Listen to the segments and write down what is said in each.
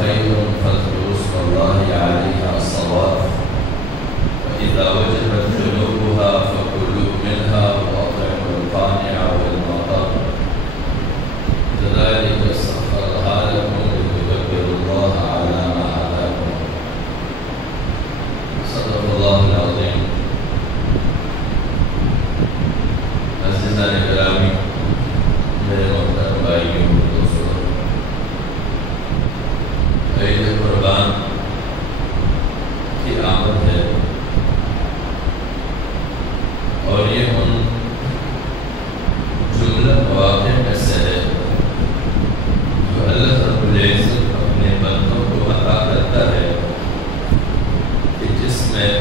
خير فاذكروا اسم الله عليها الصواب وإذا وجبت جنوبها فكلوا منها وأطعموا القانع والمعتر كذلك سخرها لكم لتكبروا الله على ما هداكم صدق الله العظيم. عزیزان گرامی، میرے محترم بھائیوں اور دوستوں، عید قربان کی آمد ہے اور یہ ان جملہ مواقع میں سے ہے جو اللہ رب العزت اپنے بندوں کو عطا کرتا ہے کہ جس میں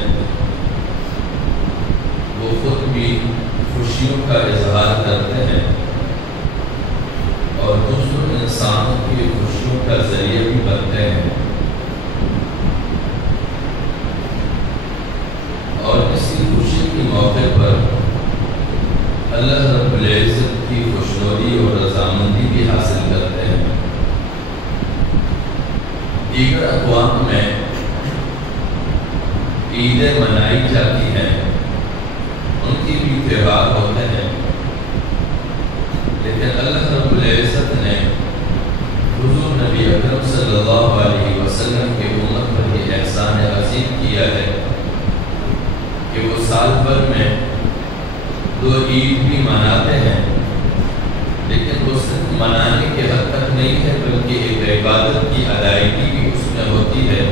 وہ خود بھی خوشیوں کا اظہار کرتے ہیں اور دوسروں انسانوں کی خوشیوں کا ذریعہ بھی بنتے ہیں، اور اسی خوشی کے موقع پر اللہ رب العزت کی خوشنودی اور رضامندی بھی حاصل کرتے ہیں۔ دیگر اقوام میں عیدیں منائی جاتی ہیں، ان کی بھی تہوار ہوتے ہیں، لیکن اللہ رب العزت نے حضور نبی اکرم صلی اللہ علیہ وسلم کی امت پر یہ احسان عظیم کیا ہے کہ وہ سال بھر میں 2 عید بھی مناتے ہیں، لیکن وہ صرف منانے کے حد تک نہیں ہے بلکہ ایک عبادت کی ادائیگی بھی اس میں ہوتی ہے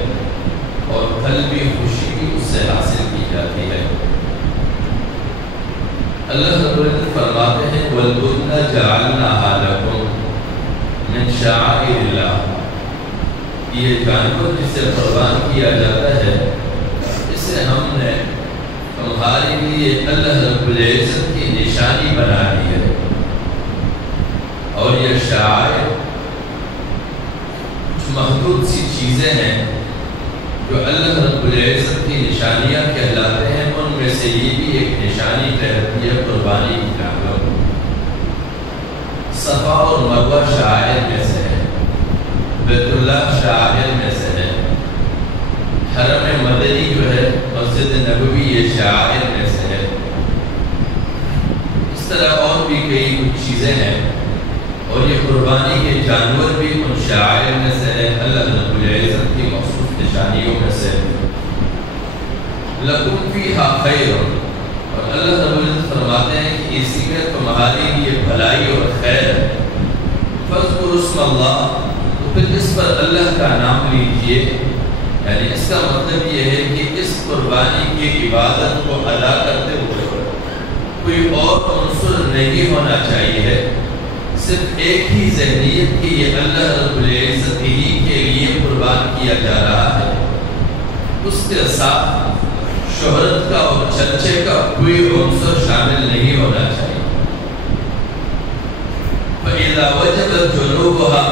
اور قلبی خوشی بھی اس سے حاصل کی جاتی ہے۔ اللہ رب العزت فرماتے ہیں وَالْبُدْنَ جَعَلْنَاهَا لَكُمْ مِنْ شَعَائِرِ اللَّهِ، یہ جانور جسے قربان کیا جاتا ہے اسے ہم نے تمہارے لیے اللہ رب العزت کی نشانی بنا دی ہے، اور یہ شعائر کچھ محدود سی چیزیں ہیں جو اللہ رب العزت کی نشانیاں کہلاتے ہیں، ان میں سے یہ بھی ایک نشانی ٹھہرتی ہے قربانی کی جانور۔ صفا اور مروہ شعائر میں سے ہے، بیت اللہ شعائر میں سے ہے، حرم مدنی جو ہے مسجد نبوی یہ شعائر میں سے ہے، اس طرح اور بھی کئی کچھ چیزیں ہیں، اور یہ قربانی کے جانور بھی ان شعائر میں سے ہے، اللہ رب العزت کی مخصوص نشانیوں میں سے۔ لَكُمْ فِيهَا خَيْرٌ، اور اللہ رب العزت فرماتے ہیں کہ اسی میں تمہارے لیے بھلائی اور خیر ہے۔ فَاذْكُرُوا اسْمَ اللَّهِ، تو پھر اس پر اللہ کا نام لیجئے، یعنی اس کا مطلب یہ ہے کہ اس قربانی کی عبادت کو ادا کرتے ہوئے کوئی اور عنصر نہیں ہونا چاہیے، صرف ایک ہی ذہنیت کی یہ اللہ رب العزت ہی کے لیے قربان کیا جا رہا ہے، اس کے ساتھ شہرت کا اور چرچے کا کوئی عنصر شامل نہیں ہونا چاہیے۔ فَإِذَا وَجَبَتْ جُنُوبُهَا،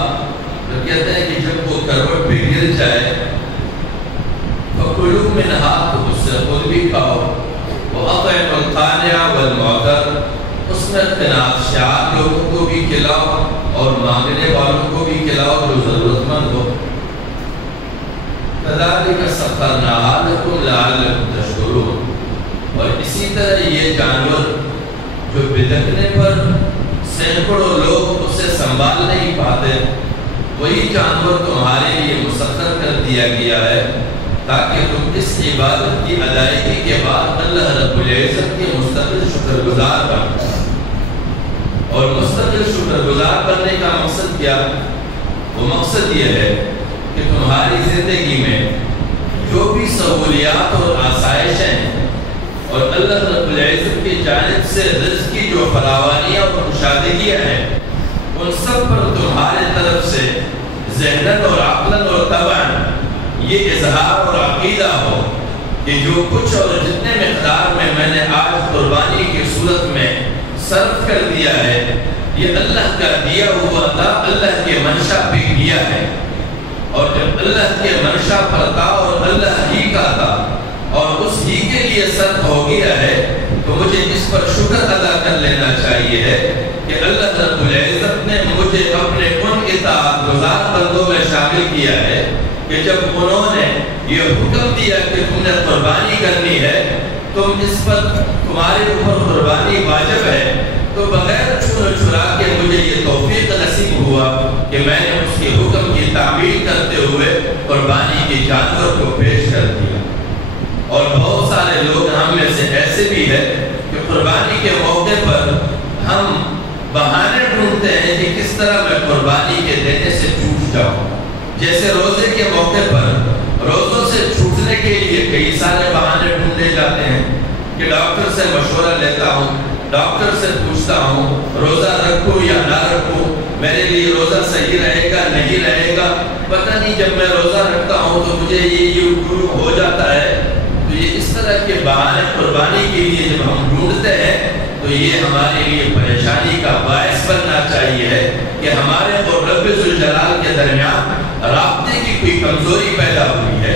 تو کہتے ہیں کہ جب وہ کروٹ پہ گر جائے فَكُلُوا مِنْهَا، تو اس سے خود بھی کھاؤ، وَأَطْعِمُوا الْقَانِعَ وَالْمُعْتَرَ، اس میں قناعت شار لوگوں کو بھی کھلاؤ اور مانگنے والوں کو بھی کھلاؤ جو ضرورت مند ہو۔ كَذَلِكَ سَخَّرْنَاهَا لَكُمْ لَعَلَّكُمْ تَشْكُرُونَ، اور اسی طرح یہ جانور جو بدکنے پر سینکڑوں لوگ اسے سنبھال نہیں پاتے، وہی جانور تمہارے لیے مسخر کر دیا گیا ہے تاکہ تم اس عبادت کی ادائیگی کے بعد اللہ رب العزت کے مستقل شکر گزار بن۔ اور مستقل شکر گزار بننے کا مقصد کیا؟ وہ مقصد یہ ہے کہ تمہاری زندگی میں جو بھی سہولیات اور آسائشیں اور اللہ رب العزت کی جانب سے رزق کی جو فراوانیاں اور مشاہدگیاں ہیں، ان سب پر تمہارے طرف سے ذہناً اور عقلاً اور طبعاً یہ اظہار اور عقیدہ ہو کہ جو کچھ اور جتنے مقدار میں میں نے آج قربانی کی صورت میں صرف کر دیا ہے، یہ اللہ کا دیا ہوا تھا، اللہ کے منشا پہ دیا ہے، اور جب اللہ کے منشا پر تھا اور اللہ ہی کا تھا اور اس ہی کے لیے صرف ہو گیا ہے، تو مجھے اس پر شکر ادا کر لینا چاہیے ہے کہ اللہ رب العزت نے مجھے اپنے ان اطاعت گزار بندوں میں شامل شامل کیا ہے کہ جب انہوں نے یہ حکم دیا کہ تم نے قربانی کرنی ہے، تم اس پر تمہارے اوپر قربانی واجب ہے، تو بغیر چھوڑ چھڑا کے مجھے یہ توفیق نصیب ہوا کہ میں نے اس کے حکم کی تعمیل کرتے ہوئے قربانی کے جانور کو پیش کر دیا۔ اور بہت سارے لوگ ہم میں سے ایسے بھی ہیں کہ قربانی کے موقع پر ہم بہانے ڈھونڈتے ہیں کہ کس طرح میں قربانی کے دینے سے چھوٹ جاؤں۔ جیسے روزے کے موقع پر روزوں سے چھوٹنے کے لیے کئی سارے بہانے ڈھونڈے جاتے ہیں کہ ڈاکٹر سے مشورہ لیتا ہوں، ڈاکٹر سے پوچھتا ہوں روزہ رکھوں یا نہ رکھوں، میرے لیے روزہ صحیح رہے گا نہیں رہے گا، پتہ نہیں جب میں روزہ رکھتا ہوں تو مجھے یہ ہو جاتا ہے۔ تو یہ اس طرح کے بہانے قربانی کے لیے جب ہم ڈھونڈتے ہیں تو یہ ہمارے لیے پریشانی کا باعث بننا چاہیے کہ ہمارے اور رب ذوالجلال کے درمیان رابطے کی کوئی کمزوری پیدا ہوئی ہے،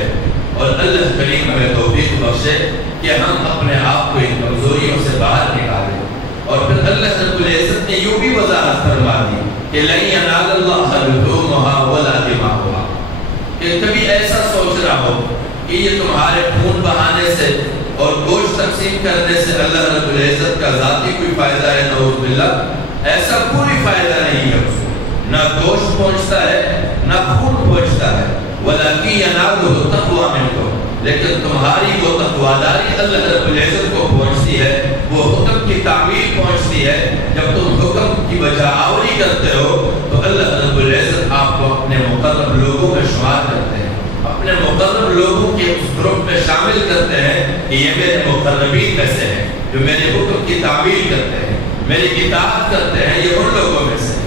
اور اللہ کریم ہمیں توفیق بخشے کہ ہم اپنے آپ کو ان کمزوریوں سے باہر نکالیں۔ اور پھر اللہ رب العزت نے یوں بھی وضاحت فرما دی کہ لن ینال اللہ لحومها ولا دماؤها، کہ کبھی ایسا سوچ رہا ہو کہ یہ تمہارے خون بہانے سے اور گوشت تقسیم کرنے سے اللہ رب العزت کا ذاتی کوئی فائدہ ہے، نعوذ باللہ، ایسا کوئی فائدہ نہیں ہے اس کو، نہ گوشت پہنچتا ہے نہ خون پہنچتا ہے، وَلَكِنْ يَنَالُهُ التَّقْوَىٰ مِنْكُمْ، لیکن تمہاری وہ تقویداری اللہ رب العزت کو پہنچتی ہے، وہ حکم کی تعمیل پہنچتی ہے۔ جب تم حکم کی بجا آوری کرتے ہو تو اللہ رب العزت آپ کو اپنے مقرب لوگوں میں شمار کرتے ہیں، اپنے مقرب لوگوں کے اس گروپ میں شامل کرتے ہیں کہ یہ میرے مقربین میں سے ہیں، جو میرے حکم کی تعمیل کرتے ہیں، میری اطاعت کرتے ہیں، یہ ان لوگوں میں سے۔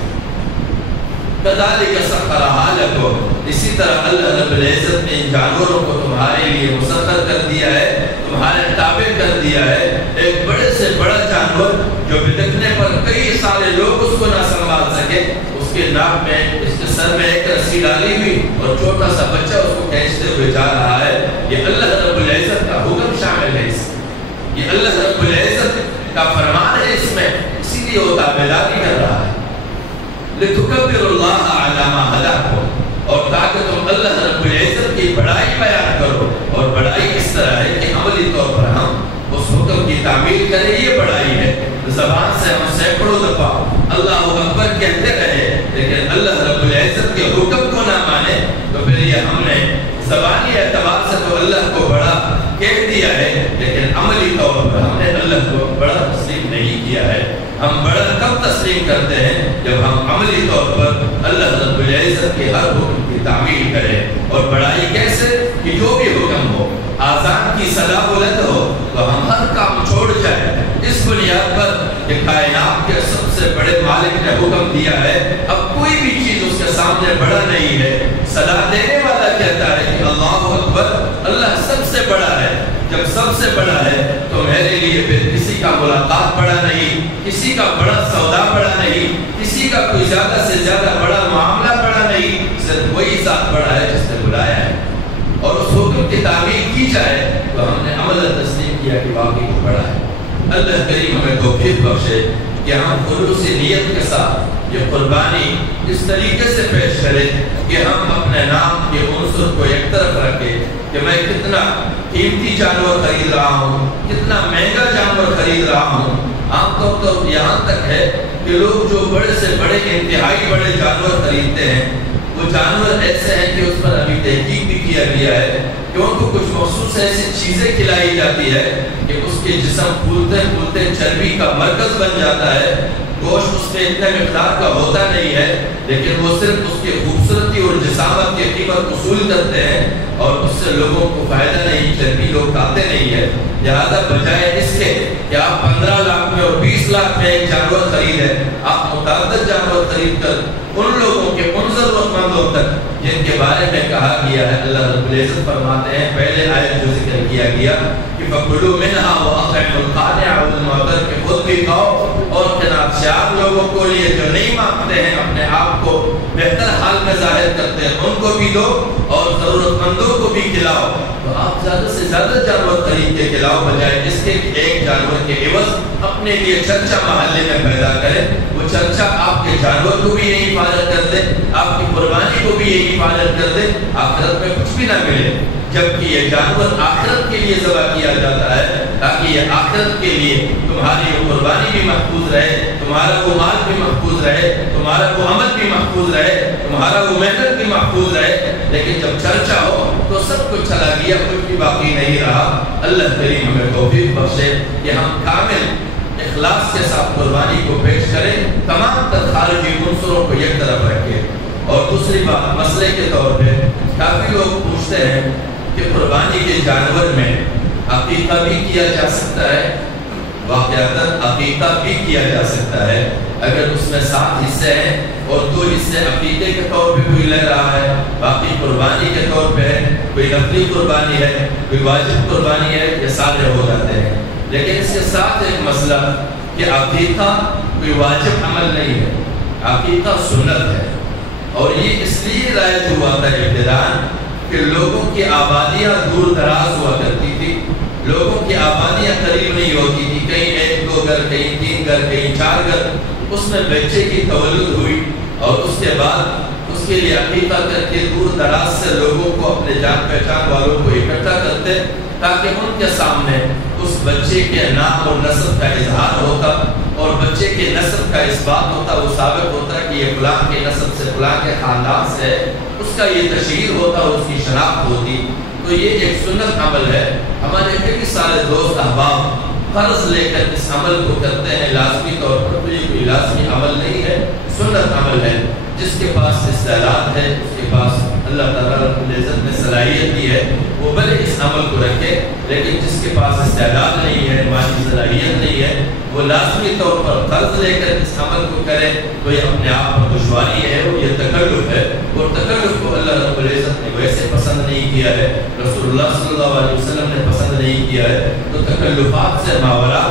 كَذَلِكَ سَخَّرَهَا لَكُمْ، اسی طرح اللہ رب العزت نے ان جانوروں کو تمہارے لیے مسخر کر دیا ہے، تمہارے تابع کر دیا ہے۔ ایک بڑے سے بڑا جانور جو بھٹکنے پر کئی سارے لوگ اس کو نہ سنبھال سکے، اس کے ناک میں اس کے سر میں ایک رسی ڈالی ہوئی اور چھوٹا سا بچہ اس کو کھینچتے ہوئے جا رہا ہے، یہ اللہ رب العزت کا حکم شامل ہے، اس یہ اللہ رب العزت کا فرمان ہے اس میں، اسی لیے وہ تابعداری کر رہا ہے۔ لِتُكَبِّرُوا اللَّهَ عَلَىٰ مَا هَدَاكُمْ، اور تاکہ تم اللہ رب العزت کی بڑائی بیان کرو، اور بڑائی اس طرح ہے کہ عملی طور پر ہم اس حکم کی تعمیل کریں، یہ بڑائی ہے۔ زبان سے ہم سینکڑوں دفعہ اللہ اکبر کہتے رہے لیکن اللہ رب العزت کے حکم کو نہ مانے تو پھر یہ ہم نے زبانی اعتبار سے تو اللہ کو بڑا کہہ دیا ہے، لیکن عملی طور پر ہم نے اللہ کو بڑا تسلیم نہیں کیا ہے۔ ہم بڑا کب تسلیم کرتے ہیں؟ جب ہم عملی طور پر اللہ رب العزت کے ہر حکم کی تعمیل کریں۔ اور بڑائی کیسے؟ کہ جو بھی حکم ہو، آزان کی صدا بلند ہو تو ہم ہر کام چھوڑ جائیں اس بنیاد پر کہ کائنات کے سب سے بڑے مالک نے حکم دیا ہے، اب کوئی بھی چیز اس کے سامنے بڑا نہیں ہے۔ صدا دینے والا کہتا ہے کہ اللہ اکبر، اللہ سب سے بڑا ہے۔ جب سب سے بڑا ہے تو میرے لیے پھر کسی کا ملاقات بڑا نہیں، کسی کا بڑا سودا بڑا نہیں، کسی کا کوئی زیادہ سے زیادہ بڑا معاملہ بڑا نہیں، صرف وہی ذات بڑا ہے جس نے بلایا ہے۔ اور اس حکم کی تعمیل کی جائے تو ہم نے عمل تسلیم کیا کہ واقعی وہ بڑا ہے۔ اللہ کریم ہمیں توفیق بخشے کہ ہم خلوص نیت کے ساتھ یہ قربانی اس طریقے سے پیش کریں کہ ہم اپنے نام کے عنصر کو ایک طرف رکھیں کہ میں کتنا قیمتی جانور خرید رہا ہوں، کتنا مہنگا جانور خرید رہا ہوں۔ عام طور پر یہاں تک ہے کہ لوگ جو بڑے سے بڑے انتہائی بڑے جانور خریدتے ہیں وہ جانور ایسے ہیں کہ اس پر ابھی تحقیق بھی کیا گیا ہے کہ ان کو کچھ مخصوص ایسی چیزیں کھلائی جاتی ہے کہ اس کے جسم پھولتے پھولتے چربی کا مرکز بن جاتا ہے۔ گوشت اس میں اتنے مقدار کا ہوتا نہیں ہے لیکن وہ صرف اس کی خوبصورتی اور جسامت کی قیمت وصول کرتے ہیں اور اس سے لوگوں کو فائدہ نہیں، چربی لوگ کھاتے نہیں ہے۔ لہذا بجائے اس کے کہ آپ 15 لاکھ میں اور 20 لاکھ میں ایک جانور خریدیں، آپ متعدد جانور خرید کر ان لوگوں کے ان ضرورت مندوں تک جن کے بارے میں کہا گیا ہے، اللہ رب العزت فرماتے ہیں پہلے آیت جو ذکر کیا گیا کہ فَكُلُوا مِنْهَا وَأَطْعِمُوا الْقَانِعَ وَالْمُعْتَرَّ، کہ خود بھی کھاؤ اور اناتشار لوگوں کو لیے جو نہیں مانگتے ہیں، اپنے آپ کو بہتر حال میں ظاہر کرتے ہیں، ان کو بھی دو اور ضرورت مندوں کو بھی کھلاؤ۔ تو آپ زیادہ سے زیادہ جانور خرید کے کھلاؤ، بجائے اس کے ایک جانور کے عوض اپنے لیے چرچا محلے میں پیدا کریں۔ وہ چرچا آپ کے جانور کو بھی یہی حفاظت کر دے، آپ کی قربانی کو بھی یہی حفاظت کر دے، آخرت میں کچھ بھی نہ ملے، جبکہ یہ جانور آخرت کے لیے ذبح کیا جاتا ہے تاکہ یہ آخرت کے لیے تمہاری وہ قربانی بھی محفوظ رہے، تمہارا وہ مال بھی محفوظ رہے، تمہارا وہ عمل بھی محفوظ رہے، تمہارا وہ محنت بھی محفوظ رہے۔ لیکن جب چرچا ہو تو سب کچھ چلا گیا، کچھ بھی باقی نہیں رہا۔ اللہ کریم ہمیں توفیق بخشے کہ ہم کامل اخلاص کے ساتھ قربانی کو پیش کریں، تمام تر خارجی عنصروں کو یک طرف رکھیں۔ اور دوسری بات، مسئلے کے طور پہ کافی لوگ پوچھتے ہیں کہ قربانی کے جانور میں عقیقہ بھی کیا جا سکتا ہے؟ واقعات عقیقہ بھی کیا جا سکتا ہے اگر اس میں 7 حصے ہیں اور 2 حصے عقیقے کے طور پہ کوئی لے رہا ہے، باقی قربانی کے طور پہ ہے، کوئی نفلی قربانی ہے، کوئی واجب قربانی ہے، یہ سارے ہو جاتے ہیں۔ لیکن اس کے ساتھ ایک مسئلہ کہ عقیقہ کوئی واجب عمل نہیں ہے، عقیقہ سنت ہے، اور یہ اس لیے رائج ہوا تھا ابتداءً کہ لوگوں کی آبادیاں دور دراز ہوا کرتی تھی، لوگوں کی آبادیاں قریب نہیں ہوتی تھی، کہیں 1-2 گھر، کہیں 3 گھر، کہیں 4 گھر، اس میں بچے کی تولد ہوئی اور اس کے بعد اس کے لیے عقیقہ کر کے دور دراز سے لوگوں کو، اپنے جان پہچان والوں کو اکٹھا کرتے تاکہ ان کے سامنے اس بچے کے نام اور نسب کا اظہار ہوتا اور بچے کے نسب کا اس بات ہوتا، وہ ثابت ہوتا کہ یہ فلاں کے نسب سے، فلاں کے خاندان سے ہے، اس کا یہ تشہیر ہوتا اور اس کی شناخت ہوتی۔ تو یہ ایک سنت عمل ہے۔ ہمارے کئی سارے دوست احباب قرض لے کر اس عمل کو کرتے ہیں لازمی طور پر، تو یہ کوئی لازمی عمل نہیں ہے، سنت عمل ہے۔ جس کے پاس استعداد ہے، اس کے پاس اللہ تعالیٰ رب العزت نے صلاحیت دی ہے، وہ بھلے اس عمل کو رکھے، لیکن جس کے پاس استعداد نہیں ہے، مالی صلاحیت نہیں ہے، وہ لازمی طور پر قرض لے کر اس عمل کو کرے تو یہ اپنے آپ میں دشواری ہے اور یہ تکلف ہے، اور تکلف کو اللہ رب العزت نے ویسے پسند نہیں کیا ہے، رسول اللہ صلی اللہ علیہ وسلم نے پسند نہیں کیا ہے۔ تو تکلفات سے ماورا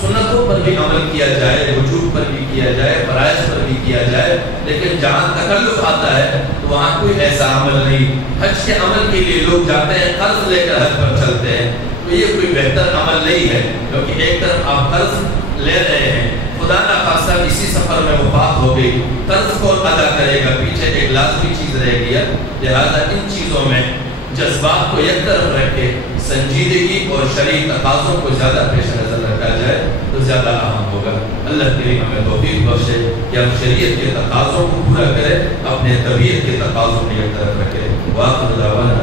سنتوں پر بھی عمل کیا جائے، وجوب پر بھی کیا جائے، فرائض پر بھی کیا جائے، لیکن جہاں تکلف آتا ہے تو وہاں کوئی ایسا عمل نہیں۔ حج کے عمل کے لیے لوگ جاتے ہیں، قرض لے کر حج پر چلتے ہیں، تو یہ کوئی بہتر عمل نہیں ہے، کیونکہ ایک طرف آپ قرض لے رہے ہیں، خدا نہ خواستہ اسی سفر میں وفات ہو گئی، قرض کون ادا کرے گا؟ پیچھے ایک لازمی چیز رہ گیا۔ لہذا ان چیزوں میں جذبات کو یک طرف رکھ کے سنجیدگی اور شرعی تقاضوں کو زیادہ پیش نظر رکھا جائے تو زیادہ اہم ہوگا۔ اللہ کریم ہمیں توفیق بخشے کہ ہم شریعت کے تقاضوں کو پورا کریں، اپنے طبیعت کے تقاضوں کو یک طرف رکھیں۔ وآخر دعوانا